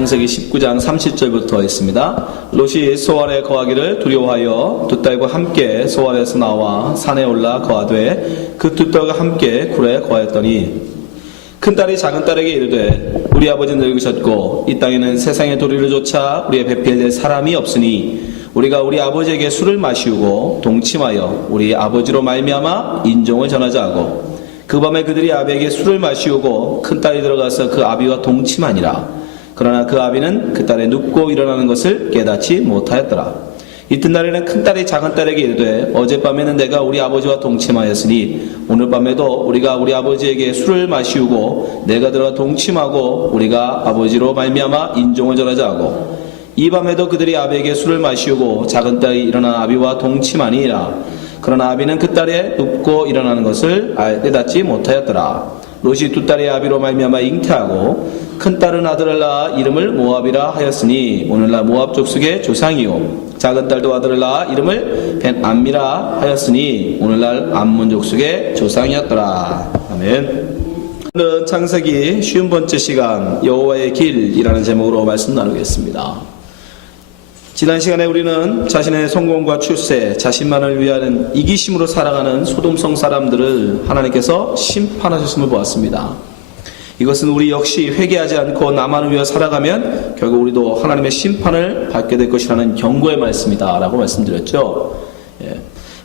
창세기 19장 30절부터 있습니다. 롯이 소알에 거하기를 두려워하여 두 딸과 함께 소알에서 나와 산에 올라 거하되 그 두 딸과 함께 굴에 거하였더니 큰딸이 작은딸에게 이르되 우리 아버지 늙으셨고 이 땅에는 세상의 도리를 조차 우리의 배필될 사람이 없으니 우리가 우리 아버지에게 술을 마시우고 동침하여 우리 아버지로 말미암아 인종을 전하자 하고 그 밤에 그들이 아비에게 술을 마시우고 큰딸이 들어가서 그 아비와 동침하니라. 그러나 그 아비는 그 딸의 눕고 일어나는 것을 깨닫지 못하였더라. 이튿날에는 큰딸이 작은딸에게 이르되 어젯밤에는 내가 우리 아버지와 동침하였으니 오늘 밤에도 우리가 우리 아버지에게 술을 마시우고 내가 들어가 동침하고 우리가 아버지로 말미암아 인종을 전하자 하고 이 밤에도 그들이 아비에게 술을 마시우고 작은딸이 일어나 아비와 동침하니라. 그러나 아비는 그 딸의 눕고 일어나는 것을 깨닫지 못하였더라. 롯이 두 딸의 아비로 말미암아 잉태하고 큰딸은 아들을 낳아 이름을 모압이라 하였으니 오늘날 모압 족속의 조상이요 작은딸도 아들을 낳아 이름을 벤암미라 하였으니 오늘날 암몬 족속의 조상이었더라. 아멘. 오늘은 창세기 50번째 시간 여호와의 길이라는 제목으로 말씀 나누겠습니다. 지난 시간에 우리는 자신의 성공과 출세, 자신만을 위한 이기심으로 살아가는 소돔성 사람들을 하나님께서 심판하셨음을 보았습니다. 이것은 우리 역시 회개하지 않고 나만을 위해 살아가면 결국 우리도 하나님의 심판을 받게 될 것이라는 경고의 말씀이다 라고 말씀드렸죠.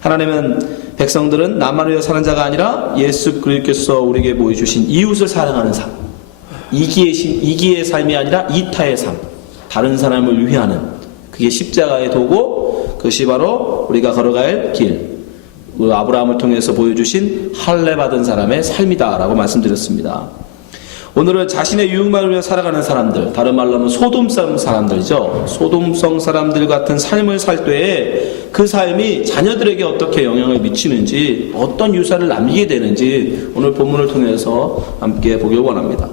하나님은 백성들은 나만을 위해 사는 자가 아니라 예수 그리스도께서 우리에게 보여주신 이웃을 사랑하는 삶, 이기의 삶이 아니라 이타의 삶, 다른 사람을 위하는 그게 십자가의 도고 그것이 바로 우리가 걸어갈 길, 아브라함을 통해서 보여주신 할례 받은 사람의 삶이다 라고 말씀드렸습니다. 오늘은 자신의 유익만을 위해 살아가는 사람들, 다른 말로 하면 소돔성 사람들이죠. 소돔성 사람들 같은 삶을 살 때에 그 삶이 자녀들에게 어떻게 영향을 미치는지, 어떤 유산을 남기게 되는지 오늘 본문을 통해서 함께 보길 원합니다.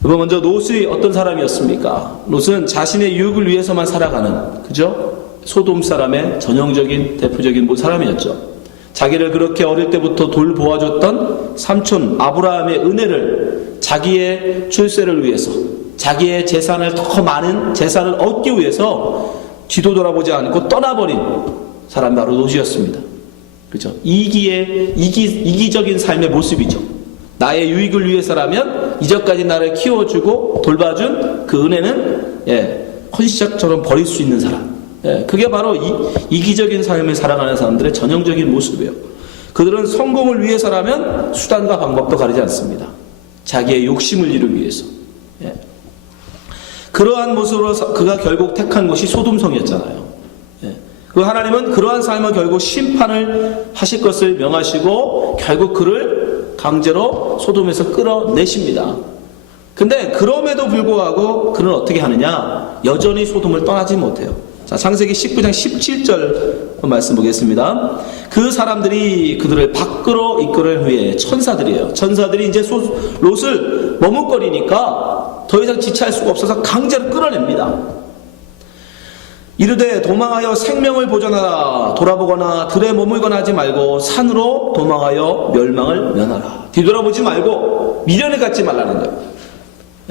먼저 롯이 어떤 사람이었습니까? 롯은 자신의 유익을 위해서만 살아가는, 그죠? 소돔 사람의 전형적인 대표적인 사람이었죠. 자기를 그렇게 어릴 때부터 돌보아줬던 삼촌 아브라함의 은혜를 자기의 출세를 위해서, 자기의 재산을 더 많은 재산을 얻기 위해서 뒤도 돌아보지 않고 떠나버린 사람이 바로 롯이었습니다. 그죠? 이기적인 삶의 모습이죠. 나의 유익을 위해서라면 이전까지 나를 키워주고 돌봐준 그 은혜는 헌시작처럼 버릴 수 있는 사람. 그게 바로 이기적인 삶을 살아가는 사람들의 전형적인 모습이에요. 그들은 성공을 위해서라면 수단과 방법도 가리지 않습니다. 자기의 욕심을 이루기 위해서. 그러한 모습으로 그가 결국 택한 것이 소돔성이었잖아요. 그 하나님은 그러한 삶을 결국 심판을 하실 것을 명하시고 결국 그를 강제로 소돔에서 끌어내십니다. 근데 그럼에도 불구하고 그는 어떻게 하느냐? 여전히 소돔을 떠나지 못해요. 자, 창세기 19장 17절 말씀 보겠습니다. 그 사람들이 그들을 밖으로 이끌어 위해 천사들이에요. 천사들이 이제 롯을 머뭇거리니까 더 이상 지체할 수가 없어서 강제로 끌어냅니다. 이르되 도망하여 생명을 보존하라. 돌아보거나 들에 머물거나 하지 말고 산으로 도망하여 멸망을 면하라. 뒤돌아보지 말고 미련을 갖지 말라는 거예요.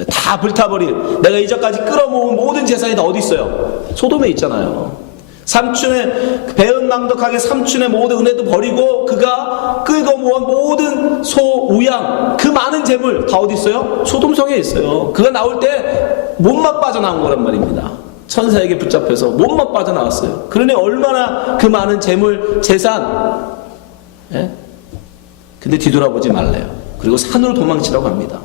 다 불타버린, 내가 이전까지 끌어모은 모든 재산이 다 어디 있어요? 소돔에 있잖아요. 삼촌의 배은망덕하게 삼촌의 모든 은혜도 버리고 그가 끌고 모은 모든 소, 우양, 그 많은 재물 다 어디 있어요? 소돔성에 있어요. 그가 나올 때 몸만 빠져나온 거란 말입니다. 천사에게 붙잡혀서 몸만 빠져나왔어요. 그러니 얼마나 그 많은 재물, 재산, 근데 뒤돌아보지 말래요. 그리고 산으로 도망치라고 합니다.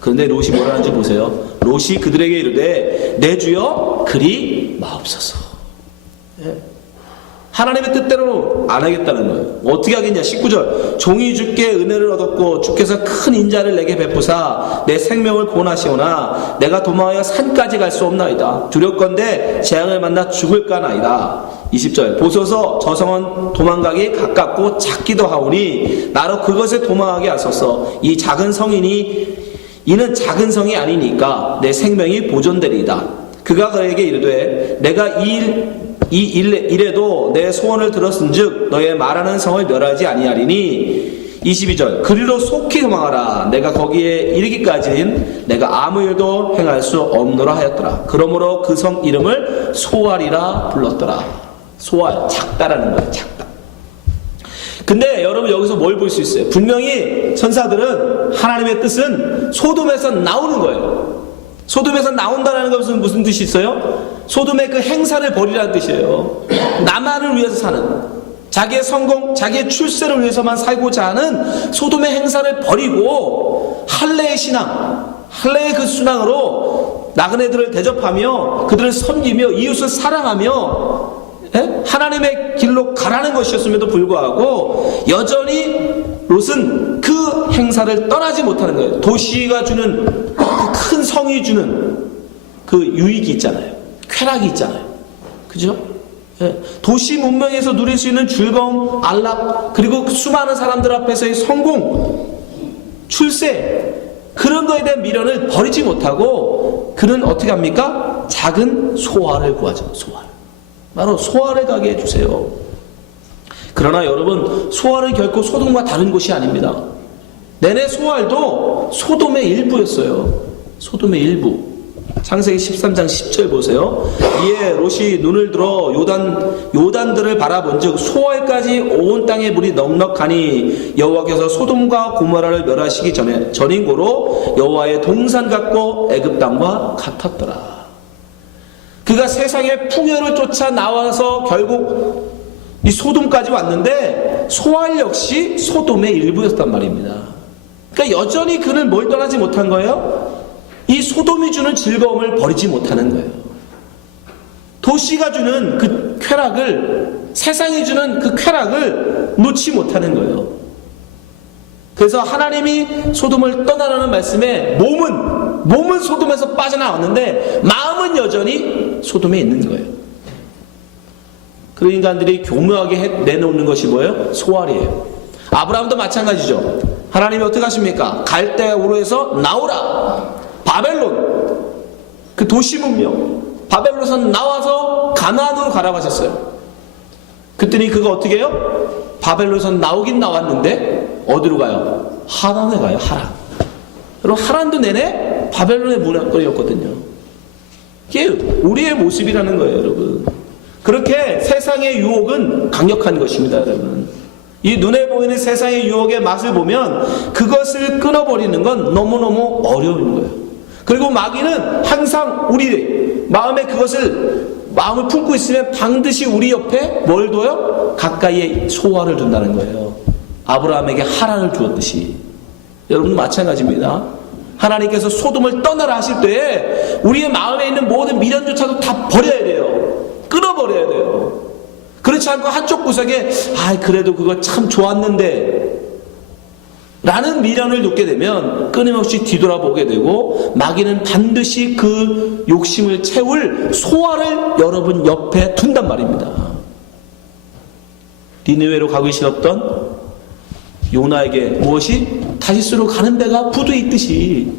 그런데 롯이 뭐라 하는지 보세요. 롯이 그들에게 이르되 내 주여 그리 마옵소서. 하나님의 뜻대로 안 하겠다는 거예요. 어떻게 하겠냐? 19절 종이 주께 은혜를 얻었고 주께서 큰 인자를 내게 베푸사 내 생명을 구원하시오나 내가 도망하여 산까지 갈 수 없나이다. 두렵건대 재앙을 만나 죽을까나이다. 20절 보소서 저 성은 도망가기 가깝고 작기도 하오니 나로 그것에 도망하게 하소서. 이 작은 성이니 이는 작은 성이 아니니까 내 생명이 보존되리이다. 그가 그에게 이르되 내가 이래도 내 소원을 들었은즉 너의 말하는 성을 멸하지 아니하리니 22절 그리로 속히 도망하라. 내가 거기에 이르기까지는 내가 아무 일도 행할 수 없노라 하였더라. 그러므로 그 성 이름을 소알이라 불렀더라. 소알, 작다라는 거예요. 작다. 근데 여러분 여기서 뭘 볼 수 있어요? 분명히 천사들은 하나님의 뜻은 소돔에서 나오는 거예요. 소돔에서 나온다는 것은 무슨 뜻이 있어요? 소돔의 그 행사를 버리라는 뜻이에요. 나만을 위해서 사는, 자기의 성공, 자기의 출세를 위해서만 살고자 하는 소돔의 행사를 버리고 할례의 신앙, 할례의 그 순항으로 나그네들을 대접하며 그들을 섬기며 이웃을 사랑하며 하나님의 길로 가라는 것이었음에도 불구하고 여전히 롯은 그 행사를 떠나지 못하는 거예요. 도시가 주는 그 큰 성이 주는 그 유익이 있잖아요. 쾌락이 있잖아요. 그죠? 도시 문명에서 누릴 수 있는 즐거움, 안락, 그리고 수많은 사람들 앞에서의 성공, 출세, 그런 거에 대한 미련을 버리지 못하고 그는 어떻게 합니까? 작은 소알을 구하죠. 소알. 바로 소알에 가게 해주세요. 그러나 여러분, 소알은 결코 소돔과 다른 곳이 아닙니다. 내내 소알도 소돔의 일부였어요. 소돔의 일부. 창세기 13장 10절 보세요. 이에 롯이 눈을 들어 요단들을 바라본즉 소알까지 온 땅에 물이 넉넉하니 여호와께서 소돔과 고모라를 멸하시기 전인고로 여호와의 동산 같고 애굽 땅과 같았더라. 그가 세상의 풍요를 쫓아 나와서 결국 이 소돔까지 왔는데 소알 역시 소돔의 일부였단 말입니다. 그러니까 여전히 그는 뭘 떠나지 못한 거예요? 이 소돔이 주는 즐거움을 버리지 못하는 거예요. 도시가 주는 그 쾌락을, 세상이 주는 그 쾌락을 놓지 못하는 거예요. 그래서 하나님이 소돔을 떠나라는 말씀에 몸은 소돔에서 빠져나왔는데 마음은 여전히 소돔에 있는 거예요. 그 인간들이 교묘하게 내놓는 것이 뭐예요? 소알이에요. 아브라함도 마찬가지죠. 하나님이 어떻게 하십니까? 갈대아우로 해서 나오라. 바벨론, 그 도시 문명, 바벨론에서 나와서 가나안으로 가라고 하셨어요. 그랬더니 그거 어떻게 해요? 바벨론에서 나오긴 나왔는데 어디로 가요? 하란에 가요. 하란. 여러분, 하란도 내내 바벨론의 문화거리였거든요. 이게 우리의 모습이라는 거예요, 여러분. 그렇게 세상의 유혹은 강력한 것입니다, 여러분. 이 눈에 보이는 세상의 유혹의 맛을 보면 그것을 끊어버리는 건 너무너무 어려운 거예요. 그리고 마귀는 항상 우리 마음에 마음을 품고 있으면 반드시 우리 옆에 뭘 둬요? 가까이에 소알을 둔다는 거예요. 아브라함에게 하란을 주었듯이. 여러분 마찬가지입니다. 하나님께서 소돔을 떠나라 하실 때에 우리의 마음에 있는 모든 미련조차도 다 버려야 돼요. 끊어버려야 돼요. 그렇지 않고 한쪽 구석에 그래도 그거 참 좋았는데 라는 미련을 놓게 되면 끊임없이 뒤돌아보게 되고 마귀는 반드시 그 욕심을 채울 소알을 여러분 옆에 둔단 말입니다. 니느웨로 가기 싫었던 요나에게 무엇이? 다시스로 가는 데가 부두에 있듯이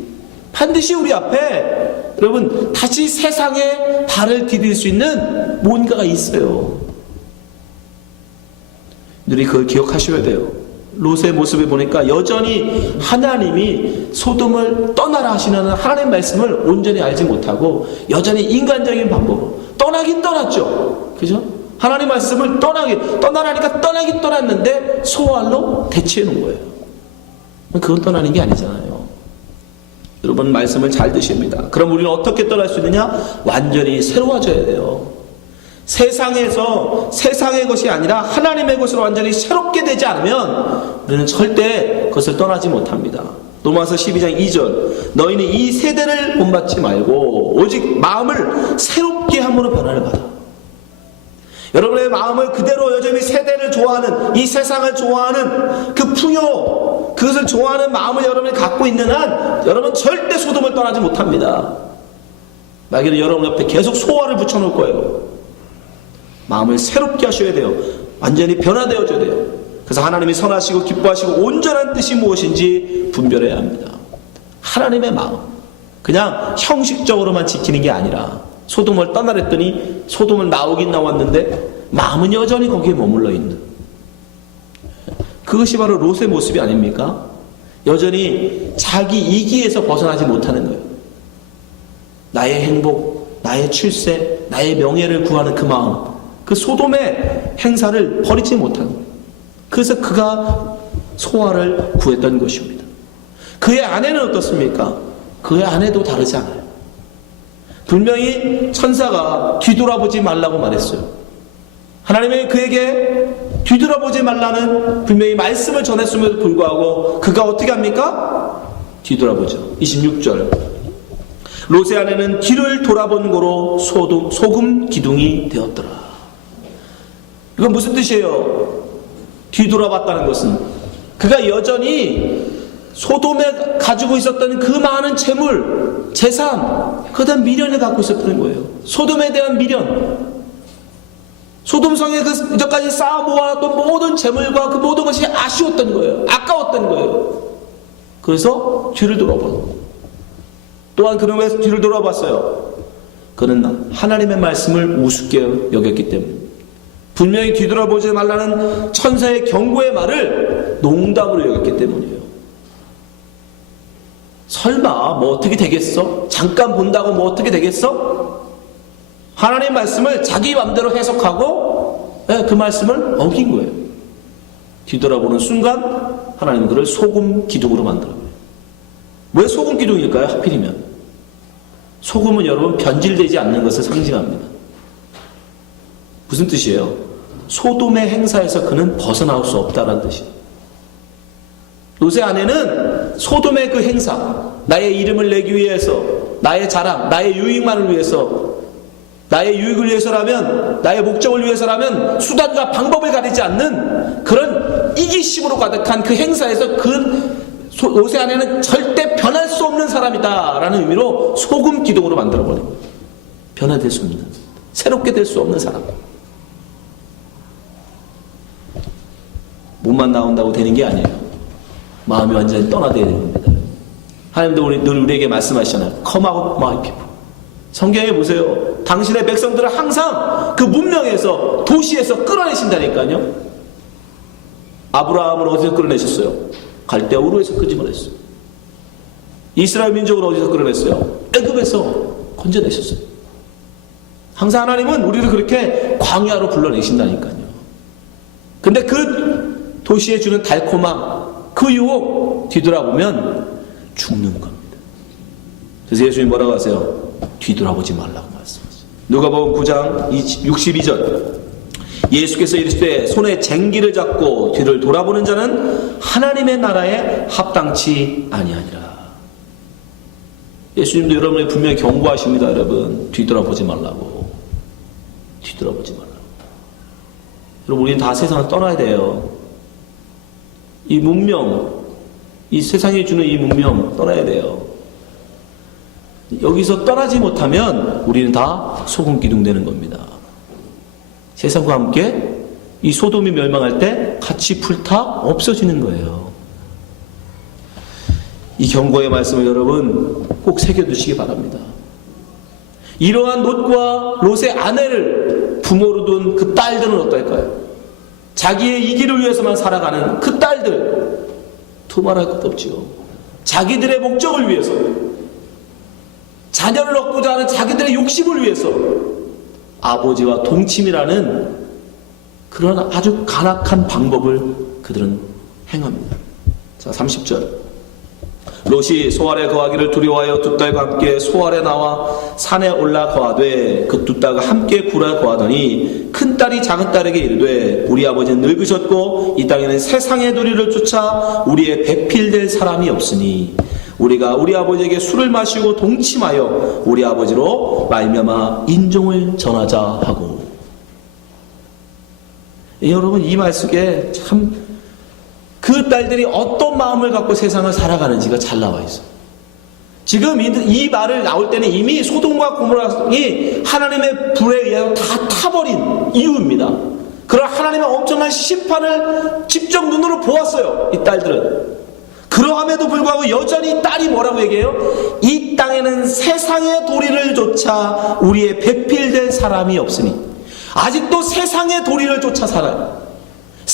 반드시 우리 앞에 여러분 다시 세상에 발을 디딜 수 있는 뭔가가 있어요. 우리 그걸 기억하셔야 돼요. 롯의 모습을 보니까 여전히 하나님이 소돔을 떠나라 하시는 하나님의 말씀을 온전히 알지 못하고 여전히 인간적인 방법으로 떠나긴 떠났죠. 그죠? 하나님 말씀을 떠나라니까 떠나긴 떠났는데 소알로 대체해 놓은 거예요. 그건 떠나는 게 아니잖아요. 여러분 말씀을 잘 드십니다. 그럼 우리는 어떻게 떠날 수 있느냐? 완전히 새로워져야 돼요. 세상에서 세상의 것이 아니라 하나님의 것으로 완전히 새롭게 되지 않으면 우리는 절대 그것을 떠나지 못합니다. 로마서 12장 2절 너희는 이 세대를 본받지 말고 오직 마음을 새롭게 함으로 변화를 받아. 여러분의 마음을 그대로 여전히 세대를 좋아하는 이 세상을 좋아하는 그 풍요 그것을 좋아하는 마음을 여러분이 갖고 있는 한 여러분 절대 소돔을 떠나지 못합니다. 마귀는 여러분 옆에 계속 소화를 붙여놓을 거예요. 마음을 새롭게 하셔야 돼요. 완전히 변화되어져야 돼요. 그래서 하나님이 선하시고 기뻐하시고 온전한 뜻이 무엇인지 분별해야 합니다. 하나님의 마음 그냥 형식적으로만 지키는 게 아니라 소돔을 떠나랬더니 소돔을 나오긴 나왔는데 마음은 여전히 거기에 머물러 있는 그것이 바로 롯의 모습이 아닙니까? 여전히 자기 이기에서 벗어나지 못하는 거예요. 나의 행복, 나의 출세, 나의 명예를 구하는 그 마음, 그 소돔의 행사를 버리지 못하는 거예요. 그래서 그가 소화를 구했던 것입니다. 그의 아내는 어떻습니까? 그의 아내도 다르지 않아요. 분명히 천사가 뒤돌아보지 말라고 말했어요. 하나님이 그에게 뒤돌아보지 말라는 분명히 말씀을 전했음에도 불구하고 그가 어떻게 합니까? 뒤돌아보죠. 26절. 롯의 아내는 뒤를 돌아본 고로 소금 기둥이 되었더라. 이건 무슨 뜻이에요? 뒤돌아봤다는 것은 그가 여전히 소돔에 가지고 있었던 그 많은 재물, 재산, 그에 대한 미련을 갖고 있었다는 거예요. 소돔에 대한 미련. 소돔성에 그 이전까지 쌓아 모아놨던 모든 재물과 그 모든 것이 아쉬웠던 거예요. 아까웠던 거예요. 그래서 뒤를 돌아보고, 또한 그는 왜 뒤를 돌아봤어요? 그는 하나님의 말씀을 우습게 여겼기 때문에, 분명히 뒤돌아보지 말라는 천사의 경고의 말을 농담으로 여겼기 때문이에요. 설마 뭐 어떻게 되겠어? 잠깐 본다고 뭐 어떻게 되겠어? 하나님 말씀을 자기 마음대로 해석하고 그 말씀을 어긴 거예요. 뒤돌아보는 순간 하나님은 그를 소금 기둥으로 만들어요. 왜 소금 기둥일까요? 하필이면 소금은 여러분 변질되지 않는 것을 상징합니다. 무슨 뜻이에요? 소돔의 행사에서 그는 벗어나올 수 없다는 뜻이에요. 롯의 아내는 소돔의 그 행사, 나의 이름을 내기 위해서, 나의 자랑, 나의 유익만을 위해서, 나의 유익을 위해서라면, 나의 목적을 위해서라면 수단과 방법을 가리지 않는 그런 이기심으로 가득한 그 행사에서 롯의 아내는 절대 변할 수 없는 사람이다 라는 의미로 소금 기둥으로 만들어버린 거예요. 변화될 수 없는, 새롭게 될 수 없는 사람. 몸만 나온다고 되는 게 아니에요. 마음이 완전히 떠나야 되는 겁니다. 하나님도 늘 우리에게 말씀하시잖아요. Come out my people. 성경에 보세요. 당신의 백성들을 항상 그 문명에서, 도시에서 끌어내신다니까요. 아브라함을 어디서 끌어내셨어요? 갈대아 우르에서 끄집어냈어요. 이스라엘 민족을 어디서 끌어냈어요? 애굽에서 건져내셨어요. 항상 하나님은 우리를 그렇게 광야로 불러내신다니까요. 근데 그 도시에 주는 달콤함, 그 유혹 뒤돌아보면 죽는 겁니다. 그래서 예수님 뭐라고 하세요? 뒤돌아보지 말라고 말씀하세요. 누가복음 9장 62절. 예수께서 이르시되 손에 쟁기를 잡고 뒤를 돌아보는 자는 하나님의 나라에 합당치 아니하니라. 예수님도 여러분에게 분명히 경고하십니다. 여러분 뒤돌아보지 말라고. 뒤돌아보지 말라고. 여러분 우리는 다 세상을 떠나야 돼요. 이 문명, 이 세상이 주는 이 문명 떠나야 돼요. 여기서 떠나지 못하면 우리는 다 소금 기둥 되는 겁니다. 세상과 함께 이 소돔이 멸망할 때 같이 불타 없어지는 거예요. 이 경고의 말씀을 여러분 꼭 새겨두시기 바랍니다. 이러한 롯과 롯의 아내를 부모로 둔 그 딸들은 어떨까요? 자기의 이기를 위해서만 살아가는 그 딸들, 두말할 것도 없지요. 자기들의 목적을 위해서, 자녀를 얻고자 하는 자기들의 욕심을 위해서 아버지와 동침이라는 그런 아주 간악한 방법을 그들은 행합니다. 자, 30절. 롯이 소알에 거하기를 두려워하여 두 딸과 함께 소알에 나와 산에 올라 거하되 그 두 딸과 함께 굴에 거하더니 큰 딸이 작은 딸에게 이르되 우리 아버지는 늙으셨고 이 땅에는 세상의 도리를 쫓아 우리의 배필될 사람이 없으니 우리가 우리 아버지에게 술을 마시고 동침하여 우리 아버지로 말미암아 인종을 전하자 하고. 여러분 이 말 속에 참 그 딸들이 어떤 마음을 갖고 세상을 살아가는지가 잘 나와 있어요. 지금 이 말을 나올 때는 이미 소돔과 고모라이 하나님의 불에 의하여 다 타버린 이유입니다. 그런 하나님의 엄청난 심판을 직접 눈으로 보았어요. 이 딸들은. 그러함에도 불구하고 여전히 딸이 뭐라고 얘기해요? 이 땅에는 세상의 도리를 쫓아 우리의 배필될 사람이 없으니. 아직도 세상의 도리를 쫓아 살아요.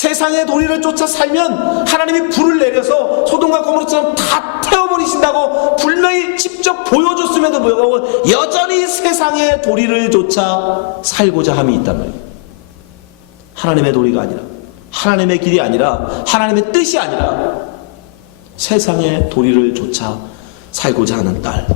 세상의 도리를 쫓아 살면 하나님이 불을 내려서 소돔과 고모라처럼 다 태워버리신다고 분명히 직접 보여줬음에도 불구하고 여전히 세상의 도리를 쫓아 살고자 함이 있단 말이에요. 하나님의 도리가 아니라, 하나님의 길이 아니라, 하나님의 뜻이 아니라 세상의 도리를 쫓아 살고자 하는 딸.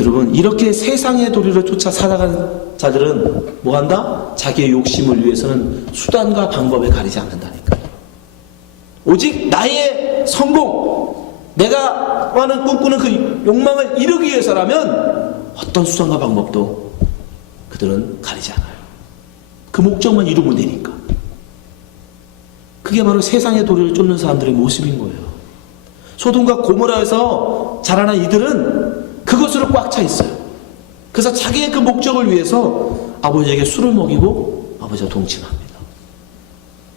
여러분, 이렇게 세상의 도리를 쫓아 살아가는 자들은 뭐한다? 자기의 욕심을 위해서는 수단과 방법에 가리지 않는다니까요. 오직 나의 성공, 내가 꿈꾸는 그 욕망을 이루기 위해서라면 어떤 수단과 방법도 그들은 가리지 않아요. 그 목적만 이루면 되니까. 그게 바로 세상의 도리를 쫓는 사람들의 모습인 거예요. 소돔과 고모라에서 자라난 이들은 그것으로 꽉 차 있어요. 그래서 자기의 그 목적을 위해서 아버지에게 술을 먹이고 아버지와 동침합니다.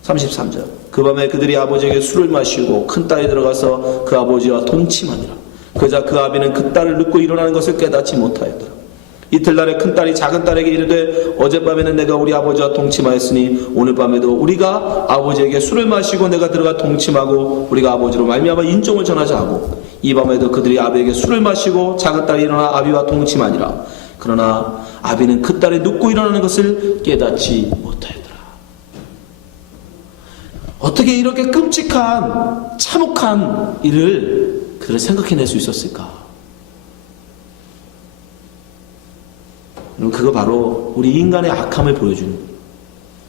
33절. 그 밤에 그들이 아버지에게 술을 마시고 큰 딸이 들어가서 그 아버지와 동침하니라. 그러자 그 아비는 그 딸을 눕고 일어나는 것을 깨닫지 못하였더라. 이틀날에 큰 딸이 작은 딸에게 이르되 어젯밤에는 내가 우리 아버지와 동침하였으니 오늘 밤에도 우리가 아버지에게 술을 마시고 내가 들어가 동침하고 우리가 아버지로 말미암아 인종을 전하자 하고 이 밤에도 그들이 아비에게 술을 마시고 작은 딸이 일어나 아비와 동침하니라. 그러나 아비는 그 딸이 눕고 일어나는 것을 깨닫지 못하였더라. 어떻게 이렇게 끔찍한 참혹한 일을 그들은 생각해낼 수 있었을까? 그거 바로 우리 인간의 악함을 보여주는 거예요.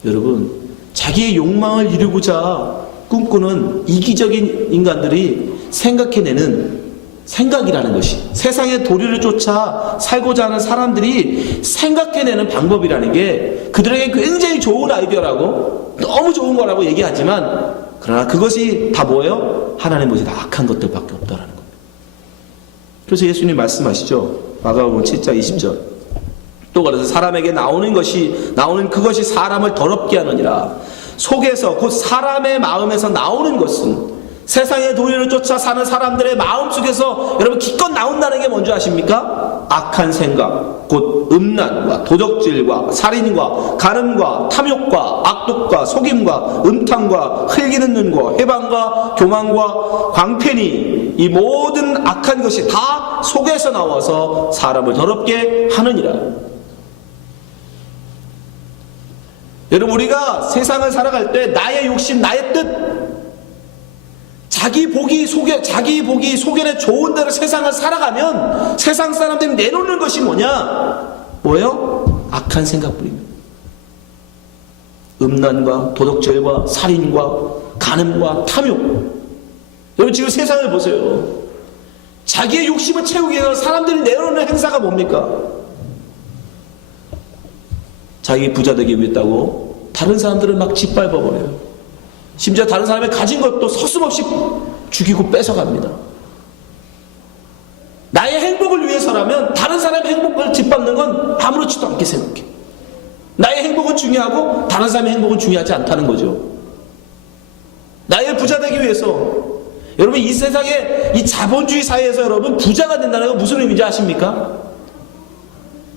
여러분, 자기의 욕망을 이루고자 꿈꾸는 이기적인 인간들이 생각해내는 생각이라는 것이, 세상의 도리를 쫓아 살고자 하는 사람들이 생각해내는 방법이라는 게 그들에게 굉장히 좋은 아이디어라고, 너무 좋은 거라고 얘기하지만, 그러나 그것이 다 뭐예요? 하나님 보시 다 악한 것들밖에 없다라는 거예요. 그래서 예수님 말씀하시죠. 마가복음 7장 20절. 또 그래서 사람에게 나오는 그것이 사람을 더럽게 하느니라. 속에서, 곧 사람의 마음에서 나오는 것은, 세상의 도리를 쫓아 사는 사람들의 마음 속에서 여러분 기껏 나온다는 게 뭔지 아십니까? 악한 생각, 곧 음란과 도적질과 살인과 간음과 탐욕과 악독과 속임과 음탕과 흘기는 눈과 회방과 교만과 광팬이, 이 모든 악한 것이 다 속에서 나와서 사람을 더럽게 하느니라. 여러분, 우리가 세상을 살아갈 때 나의 욕심, 나의 뜻, 자기 보기 속에 좋은 대로 세상을 살아가면 세상 사람들이 내놓는 것이 뭐예요? 악한 생각뿐입니다. 음란과 도덕질과 살인과 간음과 탐욕. 여러분, 지금 세상을 보세요. 자기의 욕심을 채우기 위해서 사람들이 내놓는 행사가 뭡니까? 자기 부자 되기 위해다고 다른 사람들을 막 짓밟아버려요. 심지어 다른 사람이 가진 것도 서슴없이 죽이고 뺏어갑니다. 나의 행복을 위해서라면 다른 사람의 행복을 짓밟는 건 아무렇지도 않게 생각해. 나의 행복은 중요하고 다른 사람의 행복은 중요하지 않다는 거죠. 나의 부자 되기 위해서, 여러분, 이 세상에, 이 자본주의 사회에서 여러분 부자가 된다는 건 무슨 의미인지 아십니까?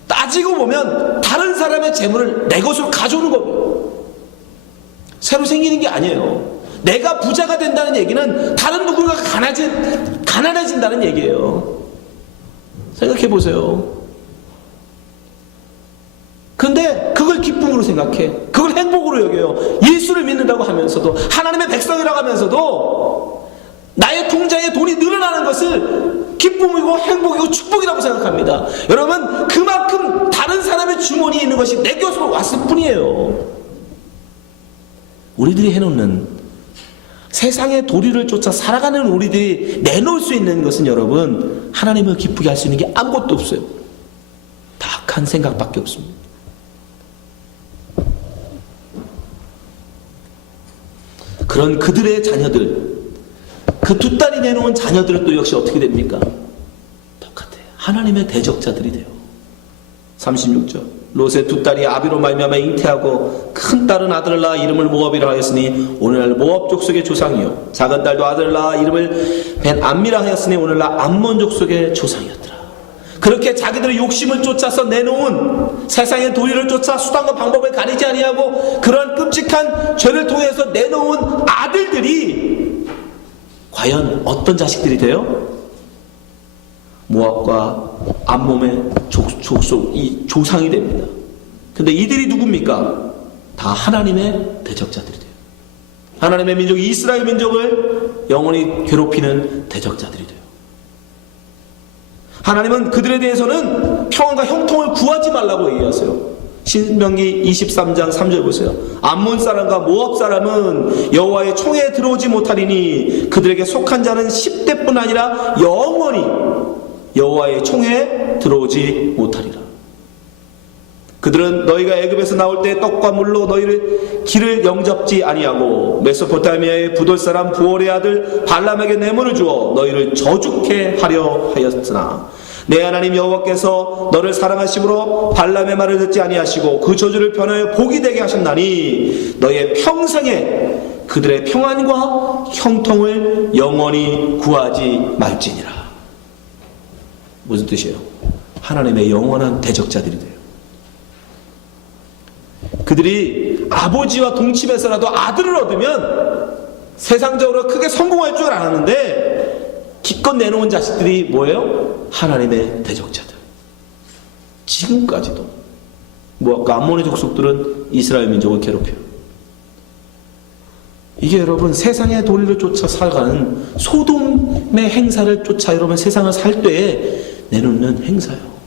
따지고 보면 다른 사람의 재물을 내 것으로 가져오는 거예요. 새로 생기는 게 아니에요. 내가 부자가 된다는 얘기는 다른 누군가가 가난해진다는 얘기예요. 생각해 보세요. 근데 그걸 기쁨으로 생각해. 그걸 행복으로 여겨요. 예수를 믿는다고 하면서도, 하나님의 백성이라고 하면서도 나의 통장에 돈이 늘어나는 것을 기쁨이고 행복이고 축복이라고 생각합니다. 여러분, 그만큼 다른 사람의 주머니에 있는 것이 내 것으로 왔을 뿐이에요. 우리들이 해놓는, 세상의 도리를 쫓아 살아가는 우리들이 내놓을 수 있는 것은 여러분, 하나님을 기쁘게 할 수 있는 게 아무것도 없어요. 다 악한 생각밖에 없습니다. 그런 그들의 자녀들, 그 두 딸이 내놓은 자녀들은 또 역시 어떻게 됩니까? 똑같아요. 하나님의 대적자들이 돼요. 36절. 롯의 두 딸이 아비로 말미암아 잉태하고 큰 딸은 아들을 낳아 이름을 모압이라 하였으니 오늘날 모압 족속의 조상이요, 작은 딸도 아들을 낳아 이름을 벤암미라 하였으니 오늘날 암몬 족속의 조상이었더라. 그렇게 자기들의 욕심을 쫓아서 내놓은 세상의 도리를 쫓아 수단과 방법을 가리지 아니하고 그런 끔찍한 죄를 통해서 내놓은 아들들이 과연 어떤 자식들이 돼요? 모압과 암몬의 이 조상이 됩니다. 근데 이들이 누굽니까? 다 하나님의 대적자들이 돼요. 하나님의 민족 이스라엘 민족을 영원히 괴롭히는 대적자들이 돼요. 하나님은 그들에 대해서는 평안과 형통을 구하지 말라고 얘기하세요. 신명기 23장 3절 보세요. 암몬 사람과 모압 사람은 여호와의 총에 들어오지 못하리니 그들에게 속한 자는 10대뿐 아니라 영원히 여호와의 총에 들어오지 못하리라. 그들은 너희가 애굽에서 나올 때 떡과 물로 너희를 길을 영접지 아니하고 메소포타미아의 부돌 사람 부올의 아들 발람에게 뇌물을 주어 너희를 저주케 하려 하였으나 내 하나님 여호와께서 너를 사랑하심으로 발람의 말을 듣지 아니하시고 그 저주를 변하여 복이 되게 하셨나니 너희의 평생에 그들의 평안과 형통을 영원히 구하지 말지니라. 무슨 뜻이에요? 하나님의 영원한 대적자들이 돼요. 그들이 아버지와 동침해서라도 아들을 얻으면 세상적으로 크게 성공할 줄 알았는데 기껏 내놓은 자식들이 뭐예요? 하나님의 대적자들. 지금까지도 모압과 암몬의 족속들은 이스라엘 민족을 괴롭혀요. 이게 여러분 세상의 도리를 쫓아 살아가는 소돔의 행사를 쫓아 여러분 세상을 살 때에 내놓는 행사예요.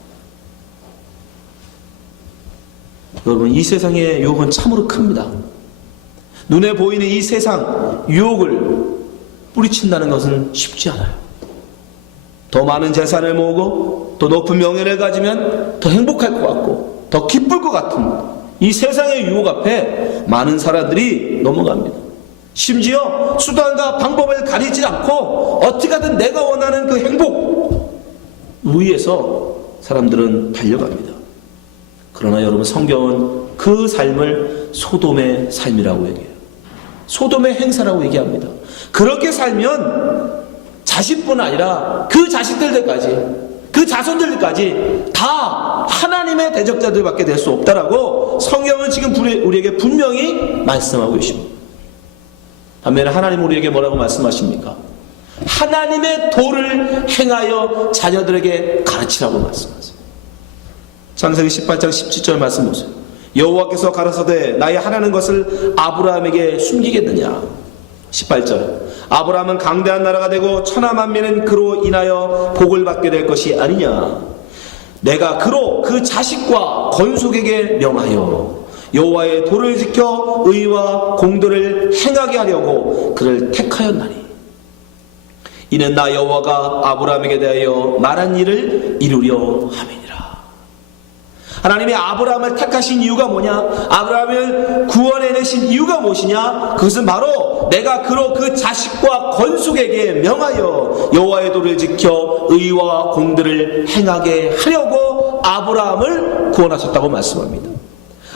여러분 이 세상의 유혹은 참으로 큽니다. 눈에 보이는 이 세상 유혹을 뿌리친다는 것은 쉽지 않아요. 더 많은 재산을 모으고 더 높은 명예를 가지면 더 행복할 것 같고 더 기쁠 것 같은 이 세상의 유혹 앞에 많은 사람들이 넘어갑니다. 심지어 수단과 방법을 가리지 않고 어떻게 하든 내가 원하는 그 행복 위에서 사람들은 달려갑니다. 그러나 여러분 성경은 그 삶을 소돔의 삶이라고 얘기해요. 소돔의 행사라고 얘기합니다. 그렇게 살면 자식뿐 아니라 그 자식들까지 그 자손들까지 다 하나님의 대적자들밖에 될 수 없다라고 성경은 지금 우리에게 분명히 말씀하고 계십니다. 반면에 하나님은 우리에게 뭐라고 말씀하십니까? 하나님의 도를 행하여 자녀들에게 가르치라고 말씀하세요. 창세기 18장 17절 말씀 보세요. 여호와께서 가라사대 나의 하나는 것을 아브라함에게 숨기겠느냐. 18절 아브라함은 강대한 나라가 되고 천하 만민은 그로 인하여 복을 받게 될 것이 아니냐. 내가 그로 그 자식과 건속에게 명하여 여호와의 도를 지켜 의와 공도를 행하게 하려고 그를 택하였나니 이는 나 여호와가 아브라함에게 대하여 말한 일을 이루려 함이니라. 하나님이 아브라함을 택하신 이유가 뭐냐? 아브라함을 구원해내신 이유가 무엇이냐? 그것은 바로 내가 그로 그 자식과 건속에게 명하여 여호와의 도를 지켜 의와 공들을 행하게 하려고 아브라함을 구원하셨다고 말씀합니다.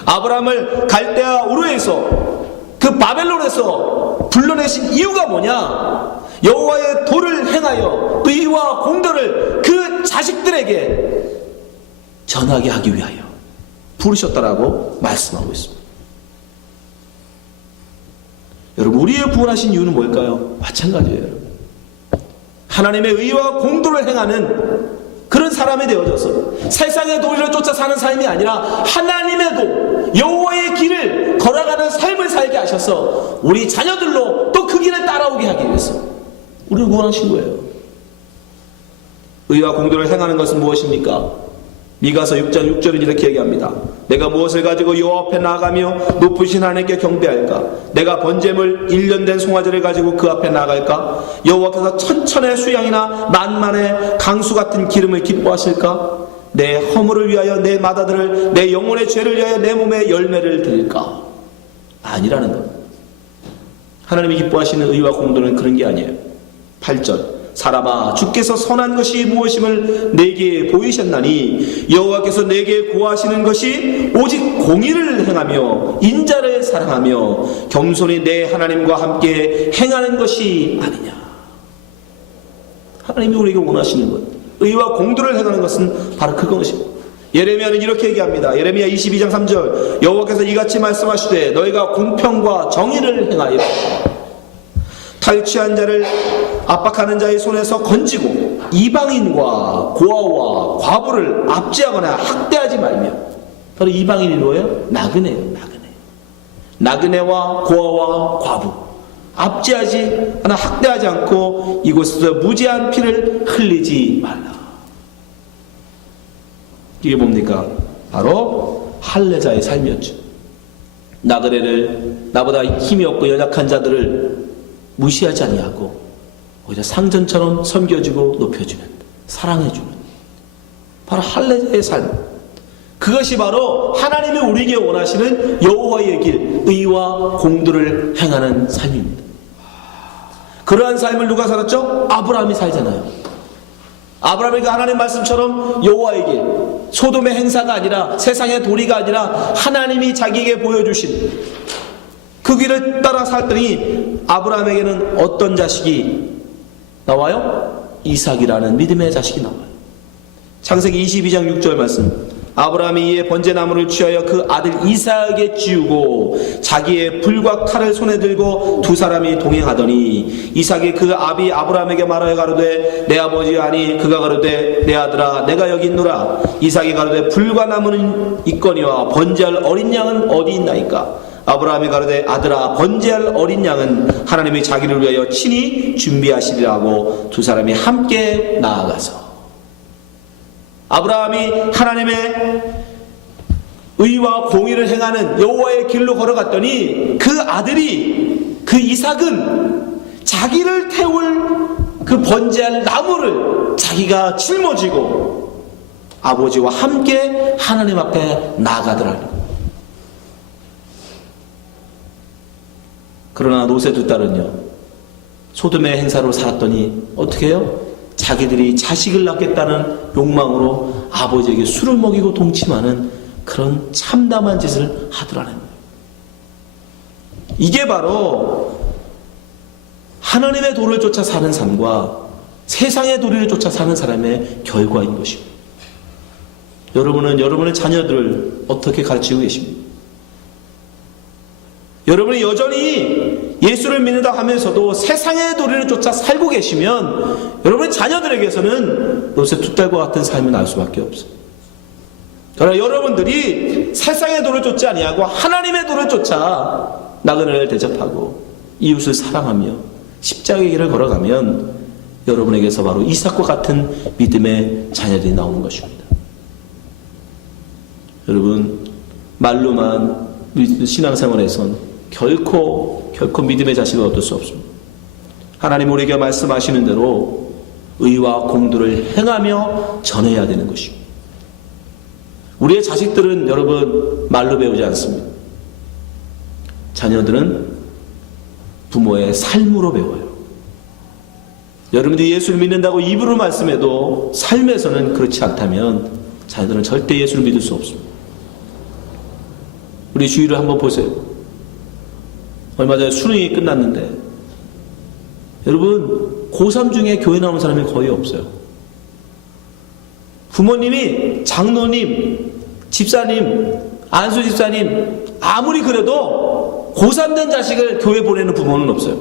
아브라함을 갈대아 우르에서 그 바벨론에서 불러내신 이유가 뭐냐? 여호와의 도를 행하여 의와 공도를 그 자식들에게 전하게 하기 위하여 부르셨다라고 말씀하고 있습니다. 여러분 우리의 구원하신 이유는 뭘까요? 마찬가지예요. 여러분. 하나님의 의와 공도를 행하는 그런 사람이 되어져서 세상의 도리를 쫓아 사는 삶이 아니라 하나님의 도 여호와의 길을 걸어가는 삶을 살게 하셔서 우리 자녀들로 또 그 길을 따라오게 하기 위해서 우리를 구원하신 거예요. 의와 공도를 행하는 것은 무엇입니까? 미가서 6장 6절은 이렇게 얘기합니다. 내가 무엇을 가지고 여호와 앞에 나아가며 높으신 하나님께 경배할까? 내가 번제물 1년 된 송아지를 가지고 그 앞에 나아갈까? 여호와께서 천천의 수양이나 만만의 강수 같은 기름을 기뻐하실까? 내 허물을 위하여 내 마다들을 내 영혼의 죄를 위하여 내 몸에 열매를 드릴까? 아니라는 겁니다. 하나님이 기뻐하시는 의와 공도는 그런 게 아니에요. 8절 사람아 주께서 선한 것이 무엇임을 내게 보이셨나니 여호와께서 내게 고하시는 것이 오직 공의를 행하며 인자를 사랑하며 겸손히 내 하나님과 함께 행하는 것이 아니냐. 하나님이 우리에게 원하시는 것 의와 공도를 행하는 것은 바로 그것입니다. 예레미야는 이렇게 얘기합니다. 예레미야 22장 3절 여호와께서 이같이 말씀하시되 너희가 공평과 정의를 행하여 탈취한 자를 압박하는 자의 손에서 건지고 이방인과 고아와 과부를 압제하거나 학대하지 말며. 바로 이방인이 뭐예요? 나그네예요. 나그네와 고아와 과부 압제하지 하나 학대하지 않고 이곳에서 무지한 피를 흘리지 말라. 이게 뭡니까? 바로 할례자의 삶이었죠. 나그네를, 나보다 힘이 없고 연약한 자들을 무시하지 아니하고 오히려 상전처럼 섬겨주고 높여주는, 사랑해주는 바로 할례자의 삶. 그것이 바로 하나님이 우리에게 원하시는 여호와의 길, 의와 공도를 행하는 삶입니다. 그러한 삶을 누가 살았죠? 아브라함이 살잖아요. 아브라함이 하나님 말씀처럼 여호와의 길, 소돔의 행사가 아니라 세상의 도리가 아니라 하나님이 자기에게 보여주신 그 길을 따라 살더니 아브라함에게는 어떤 자식이 나와요? 이삭이라는 믿음의 자식이 나와요. 창세기 22장 6절 말씀. 아브라함이 이에 번제나무를 취하여 그 아들 이삭에게 지우고 자기의 불과 칼을 손에 들고 두 사람이 동행하더니 이삭이 그 아비 아브라함에게 말하여 가로되 내 아버지 아니 그가 가로되 내 아들아 내가 여기 있노라. 이삭이 가로되 불과 나무는 있거니와 번제할 어린 양은 어디 있나이까. 아브라함이 가로되 아들아 번제할 어린 양은 하나님이 자기를 위하여 친히 준비하시리라고 두 사람이 함께 나아가서 아브라함이 하나님의 의와 공의를 행하는 여호와의 길로 걸어갔더니 그 아들이, 그 이삭은 자기를 태울 그 번제할 나무를 자기가 짊어지고 아버지와 함께 하나님 앞에 나아가더라는 거예요. 그러나 롯의 두 딸은요, 소돔의 행사로 살았더니 어떻게 해요? 자기들이 자식을 낳겠다는 욕망으로 아버지에게 술을 먹이고 동침하는 그런 참담한 짓을 하더라는 거예요. 이게 바로 하나님의 도를 쫓아 사는 삶과 세상의 도리를 쫓아 사는 사람의 결과인 것입니다. 여러분은 여러분의 자녀들을 어떻게 가르치고 계십니까? 여러분이 여전히 예수를 믿는다 하면서도 세상의 도리를 쫓아 살고 계시면 여러분의 자녀들에게서는 롯의 두 딸과 같은 삶을 날 수밖에 없어요. 그러나 여러분들이 세상의 도를 쫓지 아니하고 하나님의 도를 쫓아 나그네를 대접하고 이웃을 사랑하며 십자가의 길을 걸어가면 여러분에게서 바로 이삭과 같은 믿음의 자녀들이 나오는 것입니다. 여러분, 말로만 신앙생활에선 결코 믿음의 자식을 얻을 수 없습니다. 하나님 우리에게 말씀하시는 대로 의와 공도를 행하며 전해야 되는 것입니다. 우리의 자식들은 여러분 말로 배우지 않습니다. 자녀들은 부모의 삶으로 배워요. 여러분들이 예수를 믿는다고 입으로 말씀해도 삶에서는 그렇지 않다면 자녀들은 절대 예수를 믿을 수 없습니다. 우리 주위를 한번 보세요. 얼마 전에 수능이 끝났는데 여러분 고3 중에 교회 나오는 사람이 거의 없어요. 부모님이 장로님, 집사님, 안수 집사님 아무리 그래도 고3 된 자식을 교회 보내는 부모는 없어요.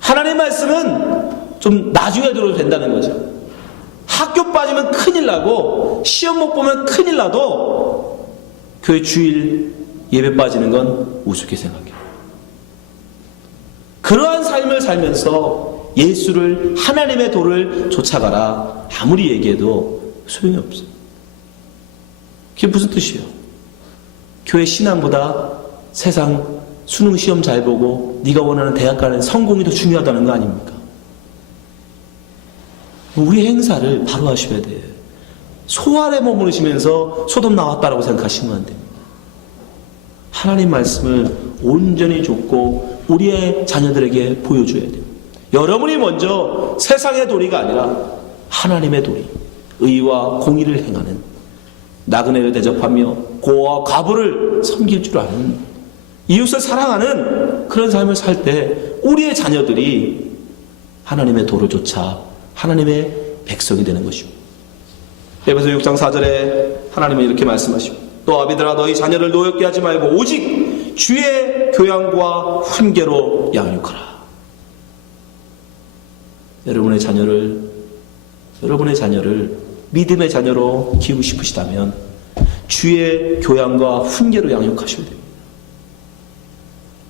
하나님의 말씀은 좀 나중에 들어도 된다는 거죠. 학교 빠지면 큰일 나고 시험 못 보면 큰일 나도 교회 주일 예배 빠지는 건 우습게 생각해요. 그러한 삶을 살면서 예수를, 하나님의 도를 쫓아가라 아무리 얘기해도 소용이 없어요. 그게 무슨 뜻이에요? 교회 신앙보다 세상 수능 시험 잘 보고 네가 원하는 대학 가는 성공이 더 중요하다는 거 아닙니까? 우리 행사를 바로 하셔야 돼요. 소알에 머무르시면서 소돔 나왔다라고 생각하시면 안 됩니다. 하나님 말씀을 온전히 좇고 우리의 자녀들에게 보여줘야 돼요. 여러분이 먼저 세상의 도리가 아니라 하나님의 도리, 의와 공의를 행하는, 나그네를 대접하며 고아와 과부를 섬길 줄 아는, 이웃을 사랑하는 그런 삶을 살 때 우리의 자녀들이 하나님의 도를 쫓아 하나님의 백성이 되는 것입니다. 에베소 6장 4절에 하나님은 이렇게 말씀하시고 또 아비들아 너희 자녀를 노엽게 하지 말고 오직 주의 교양과 훈계로 양육하라. 여러분의 자녀를 믿음의 자녀로 키우고 싶으시다면 주의 교양과 훈계로 양육하셔야 됩니다.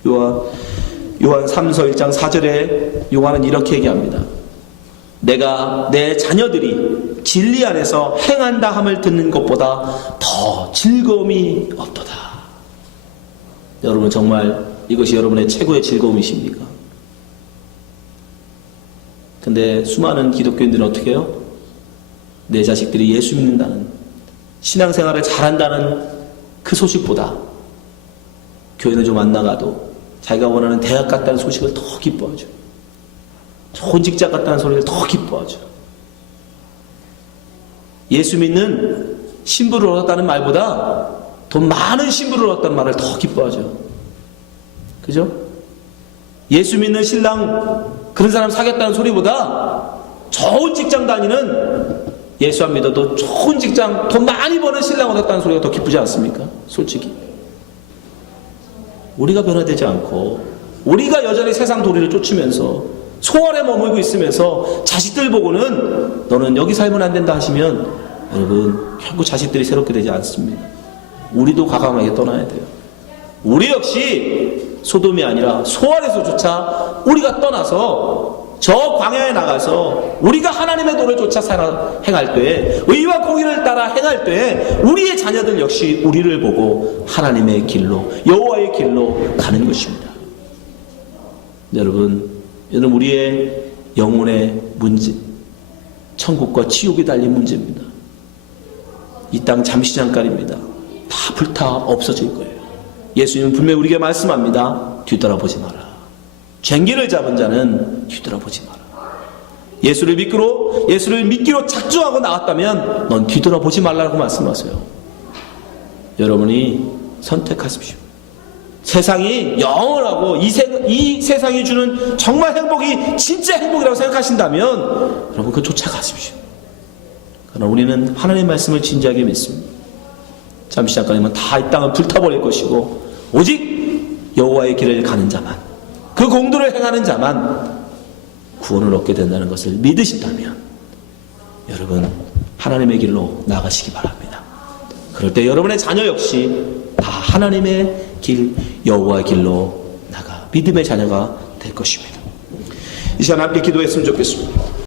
요한 3서 1장 4절에 요한은 이렇게 얘기합니다. 내가 내 자녀들이 진리 안에서 행한다 함을 듣는 것보다 더 즐거움이 없도다. 여러분 정말 이것이 여러분의 최고의 즐거움이십니까? 근데 수많은 기독교인들은 어떻게 해요? 내 자식들이 예수 믿는다는, 신앙생활을 잘한다는 그 소식보다 교회는 좀 안 나가도 자기가 원하는 대학 갔다는 소식을 더 기뻐하죠. 좋은 직장 갔다는 소리를 더 기뻐하죠. 예수 믿는 신부를 얻었다는 말보다 돈 많은 신부를 얻었다는 말을 더 기뻐하죠. 그죠? 예수 믿는 신랑 그런 사람 사귀었다는 소리보다 좋은 직장 다니는, 예수 안 믿어도 좋은 직장 돈 많이 버는 신랑 얻었다는 소리가 더 기쁘지 않습니까? 솔직히 우리가 변화되지 않고 우리가 여전히 세상 도리를 쫓으면서 소원에 머물고 있으면서 자식들 보고는 너는 여기 살면 안 된다 하시면 여러분 결국 자식들이 새롭게 되지 않습니다. 우리도 과감하게 떠나야 돼요. 우리 역시 소돔이 아니라 소알에서조차 우리가 떠나서 저 광야에 나가서 우리가 하나님의 도를 쫓아 행할 때에, 의와 공의를 따라 행할 때에 우리의 자녀들 역시 우리를 보고 하나님의 길로, 여호와의 길로 가는 것입니다. 여러분 우리의 영혼의 문제, 천국과 지옥이 달린 문제입니다. 이 땅 잠시 잠깐입니다. 다 불타 없어질 거예요. 예수님은 분명히 우리에게 말씀합니다. 뒤돌아보지 마라. 쟁기를 잡은 자는 뒤돌아보지 마라. 예수를 믿기로 작정하고 나왔다면 넌 뒤돌아보지 말라고 말씀하세요. 여러분이 선택하십시오. 세상이 영원하고 이 세상이 주는 정말 행복이 진짜 행복이라고 생각하신다면 여러분 그 쫓아가십시오. 그러나 우리는 하나님의 말씀을 진지하게 믿습니다. 잠시 잠깐이면 다 이 땅은 불타버릴 것이고 오직 여호와의 길을 가는 자만, 그 공도를 행하는 자만 구원을 얻게 된다는 것을 믿으신다면 여러분 하나님의 길로 나가시기 바랍니다. 그럴 때 여러분의 자녀 역시 다 하나님의 길, 여호와의 길로 나가 믿음의 자녀가 될 것입니다. 이 시간 함께 기도했으면 좋겠습니다.